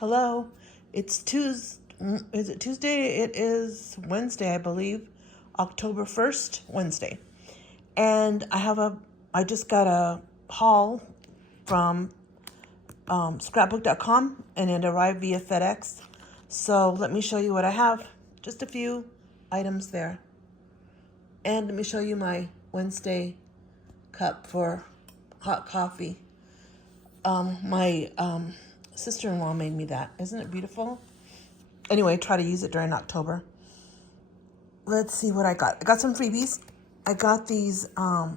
Hello, it's Tuesday. Is it Tuesday? It is Wednesday, I believe, October 1st, Wednesday. And I just got a haul from scrapbook.com and it arrived via FedEx. So let me show you what I have. Just a few items there. And let me show you my Wednesday cup for hot coffee. My sister-in-law made me that. Isn't it beautiful? Anyway, try to use it during October. Let's see what I got. I got some freebies. I got these. No,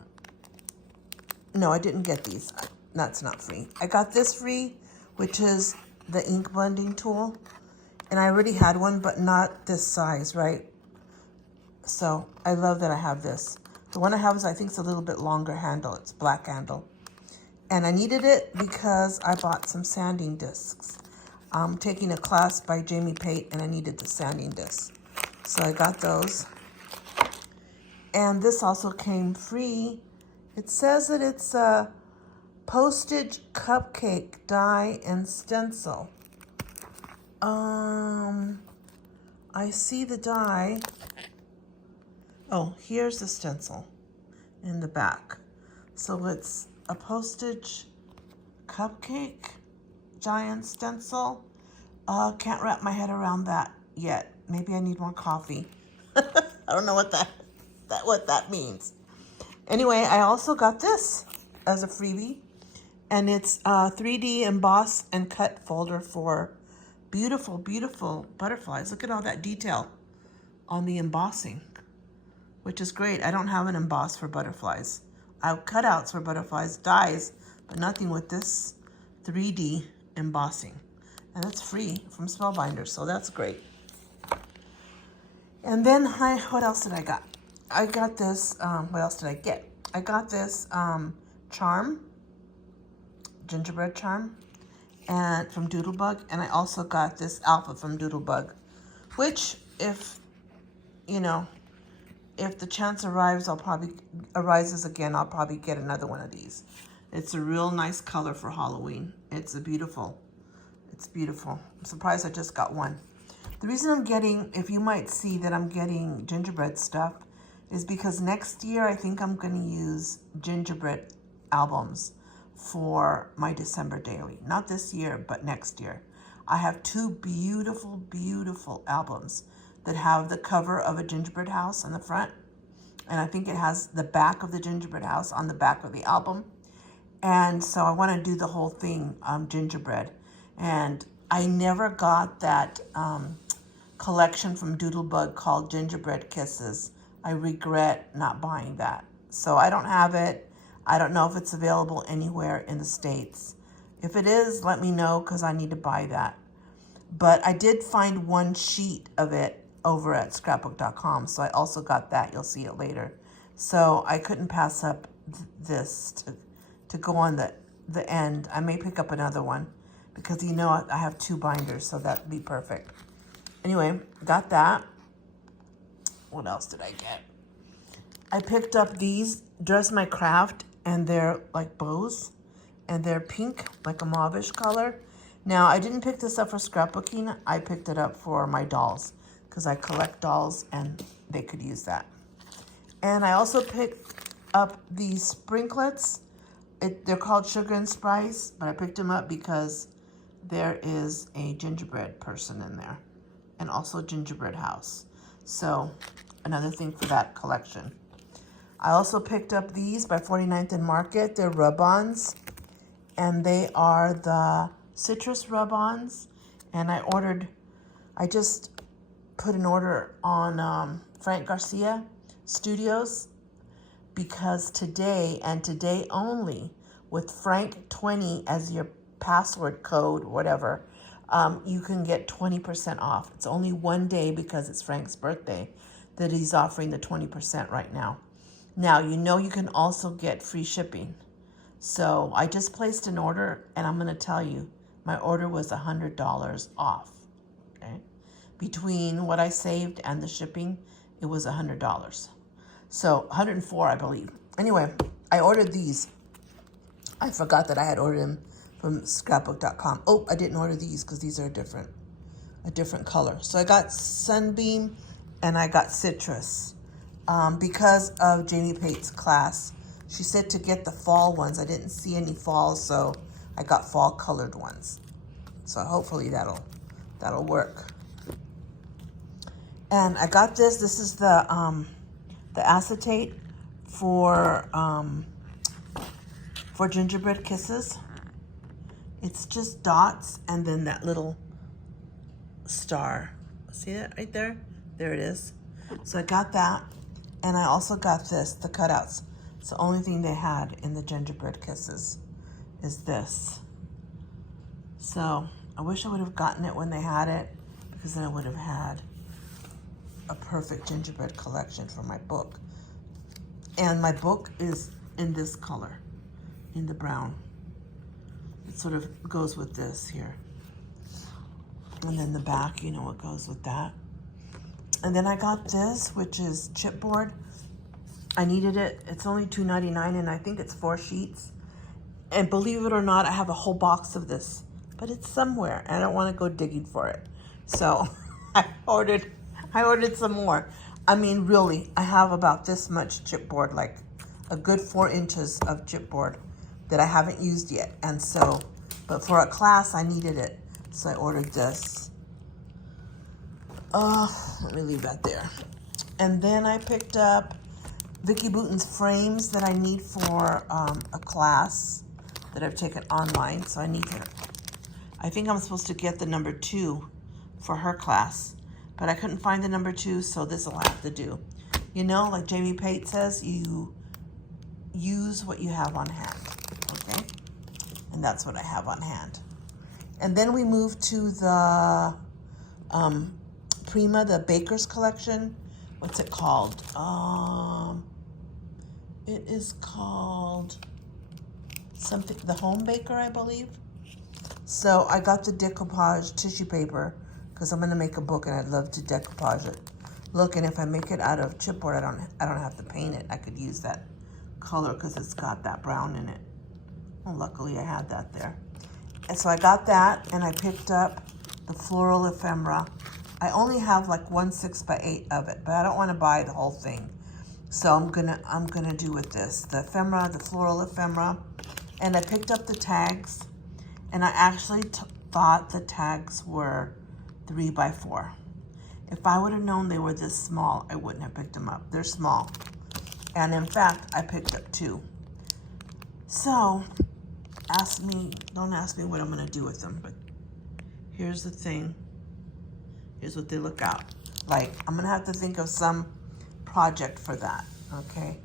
I didn't get these. That's not free. I got this free, which is the ink blending tool. And I already had one, but not this size, right? So I love that I have this. The one I have is, I think, it's a little bit longer handle. It's black handle. And I needed it because I bought some sanding discs. I'm taking a class by Jamie Pate, and I needed the sanding discs. So I got those. And this also came free. It says that it's a postage cupcake die and stencil. I see the die. Oh, here's the stencil in the back. So it's a postage cupcake giant stencil. Can't wrap my head around that yet. Maybe I need more coffee. I don't know what that means. Anyway, I also got this as a freebie, and it's a 3D emboss and cut folder for beautiful, beautiful butterflies. Look at all that detail on the embossing, which is great. I don't have an emboss for butterflies. I have cutouts for butterflies, dies, but nothing with this 3D embossing. And it's free from Spellbinders, so that's great. And then what else did I got? I got this, what else did I get? I got this charm, gingerbread charm, and from Doodlebug, and I also got this alpha from Doodlebug, which if the chance arises again, I'll probably get another one of these. It's a real nice color for Halloween. It's beautiful. I'm surprised I just got one. The reason if you might see that I'm getting gingerbread stuff, is because next year I think I'm going to use gingerbread albums for my December daily. Not this year, but next year. I have two beautiful, beautiful albums that have the cover of a gingerbread house on the front. And I think it has the back of the gingerbread house on the back of the album. And so I want to do the whole thing gingerbread. And I never got that collection from Doodlebug called Gingerbread Kisses. I regret not buying that. So I don't have it. I don't know if it's available anywhere in the States. If it is, let me know, because I need to buy that. But I did find one sheet of it over at scrapbook.com, so I also got that. You'll see it later. So I couldn't pass up this to go on the end. I may pick up another one because I have two binders, so that'd be perfect. Anyway, got that. What else did I get? I picked up these Dress My Craft, and they're like bows, and they're pink, like a mauvish color. Now, I didn't pick this up for scrapbooking. I picked it up for my dolls because I collect dolls and they could use that. And I also picked up these sprinklets. They're called Sugar and Spice, but I picked them up because there is a gingerbread person in there and also gingerbread house. So another thing for that collection. I also picked up these by 49th and Market. They're rub-ons, and they are the citrus rub-ons. And I just put an order on Frank Garcia Studios because today and today only, with Frank20 as your password code, whatever, you can get 20% off. It's only one day because it's Frank's birthday that he's offering the 20% right now. Now, you can also get free shipping. So I just placed an order, and I'm going to tell you, my order was $100 off. Okay, between what I saved and the shipping, it was $100. So $104, I believe. Anyway, I ordered these. I forgot that I had ordered them from scrapbook.com. Oh, I didn't order these because these are a different color. So I got Sunbeam and I got Citrus because of Jamie Pate's class. She said to get the fall ones. I didn't see any fall, so I got fall colored ones. So hopefully that'll work. And I got this. This is the acetate for gingerbread kisses. It's just dots and then that little star. See that right there? There it is. So I got that, and I also got this, the cutouts. It's the only thing they had in the gingerbread kisses is this. So I wish I would have gotten it when they had it, because then I would have had a perfect gingerbread collection for my book. And my book is in this color, in the brown. It sort of goes with this here. And then the back, you know what goes with that. And then I got this, which is chipboard. I needed it. It's only $2.99, and I think it's 4 sheets. And believe it or not, I have a whole box of this, but it's somewhere, and I don't want to go digging for it. So I ordered some more. I mean, really, I have about this much chipboard, like a good 4 inches of chipboard that I haven't used yet. And so, but for a class, I needed it. So I ordered this. Let me leave that there. And then I picked up Vicki Boutin's frames that I need for a class that I've taken online. So I think I'm supposed to get the number 2 for her class, but I couldn't find the number 2, so this will have to do. You know, like Jamie Pate says, you use what you have on hand, okay? And that's what I have on hand. And then we moved to the Prima, the Baker's Collection. What's it called? It is called something, the Home Baker, I believe. So I got the decoupage tissue paper because I'm gonna make a book and I'd love to decoupage it. Look, and if I make it out of chipboard, I don't have to paint it. I could use that color because it's got that brown in it. Well, luckily I had that there. And so I got that, and I picked up the floral ephemera. I only have like 1 6x8 of it, but I don't want to buy the whole thing. So I'm gonna do with this the ephemera, the floral ephemera, and I picked up the tags, and I actually thought the tags were 3x4. If I would have known they were this small, I wouldn't have picked them up. They're small, and in fact, I picked up 2. So don't ask me what I'm gonna do with them, but here's the thing. Here's what they look out like. I'm gonna have to think of some project for that, okay?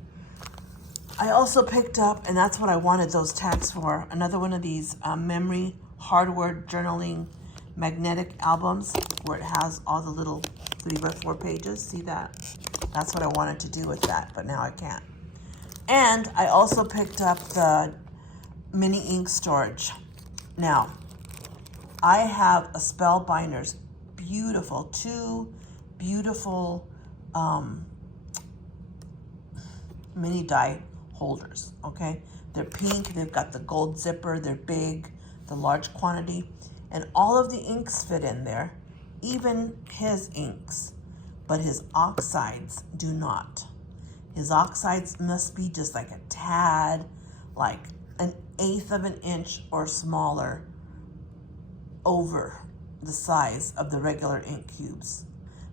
I also picked up, and that's what I wanted those tags for, another one of these memory hardware journaling magnetic albums where it has all the little 3x4 pages. See that? That's what I wanted to do with that, but now I can't. And I also picked up the mini ink storage. Now, I have a Spellbinders, beautiful, 2 beautiful mini die holders, okay? They're pink, they've got the gold zipper, they're big, the large quantity, and all of the inks fit in there, even his inks, but his oxides do not. His oxides must be just like a tad, like 1/8 of an inch or smaller over the size of the regular ink cubes,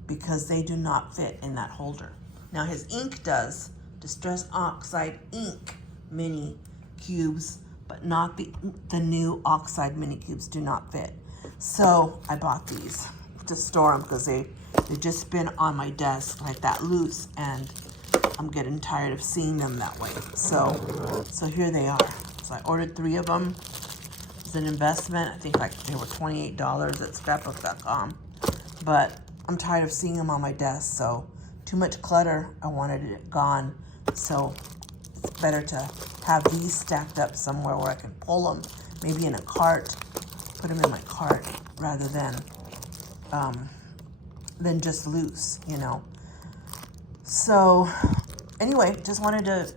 because they do not fit in that holder. Now his ink does, Distress Oxide ink mini cubes, but not the new oxide mini cubes do not fit. So I bought these to store them because they've just been on my desk like that loose, and I'm getting tired of seeing them that way. So here they are. So I ordered 3 of them. It's an investment. I think like they were $28 at scrapbook.com. But I'm tired of seeing them on my desk. So too much clutter. I wanted it gone. So it's better to have these stacked up somewhere where I can pull them, maybe in a cart, put them in my cart rather than just loose, you know. So anyway, just wanted to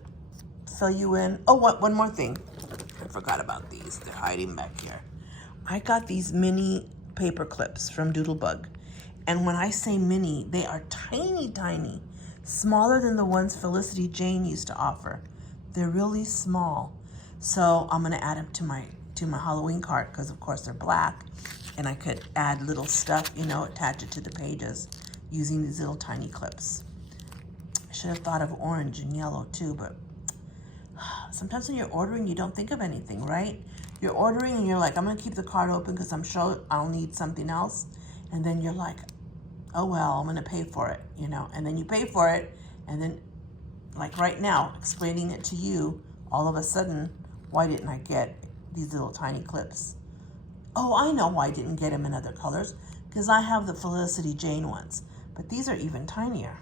fill you in. Oh, one more thing. forgot about these. They're hiding back here. I got these mini paper clips from Doodlebug. And when I say mini, they are tiny, tiny. Smaller than the ones Felicity Jane used to offer. They're really small. So I'm gonna add them to my Halloween cart because of course they're black. And I could add little stuff, you know, attach it to the pages using these little tiny clips. I should have thought of orange and yellow too, but sometimes when you're ordering, you don't think of anything, right? You're ordering and you're like, I'm gonna keep the cart open because I'm sure I'll need something else. And then you're like, oh well, I'm gonna pay for it, you know? And then you pay for it, and then like right now, explaining it to you, all of a sudden, why didn't I get these little tiny clips? Oh, I know why I didn't get them in other colors, because I have the Felicity Jane ones, but these are even tinier.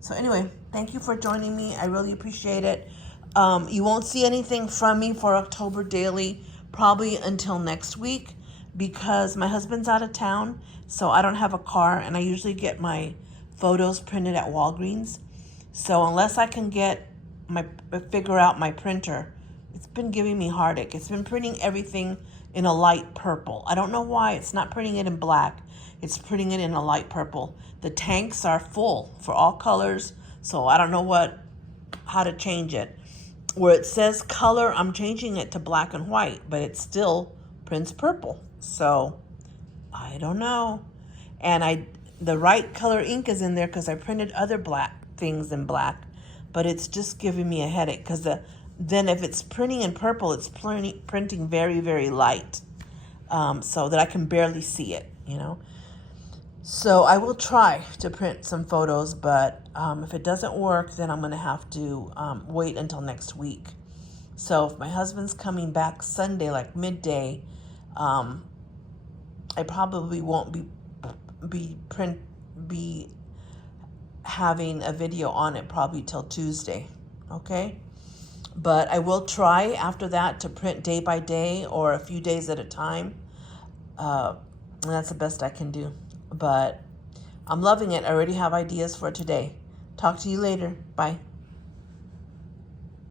So anyway, thank you for joining me. I really appreciate it. You won't see anything from me for October Daily probably until next week because my husband's out of town, so I don't have a car, and I usually get my photos printed at Walgreens. So unless I can figure out my printer, it's been giving me heartache. It's been printing everything in a light purple. I don't know why. It's not printing it in black. It's printing it in a light purple. The tanks are full for all colors, so I don't know how to change it. Where it says color, I'm changing it to black and white, but it still prints purple. So I don't know. And the right color ink is in there because I printed other black things in black, but it's just giving me a headache because then if it's printing in purple, it's printing very, very light, so that I can barely see it, you know. So I will try to print some photos, but if it doesn't work, then I'm going to have to wait until next week. So if my husband's coming back Sunday, like midday, I probably won't be having a video on it probably till Tuesday, okay? But I will try after that to print day by day or a few days at a time. And that's the best I can do. But I'm loving it. I already have ideas for today. Talk to you later. Bye.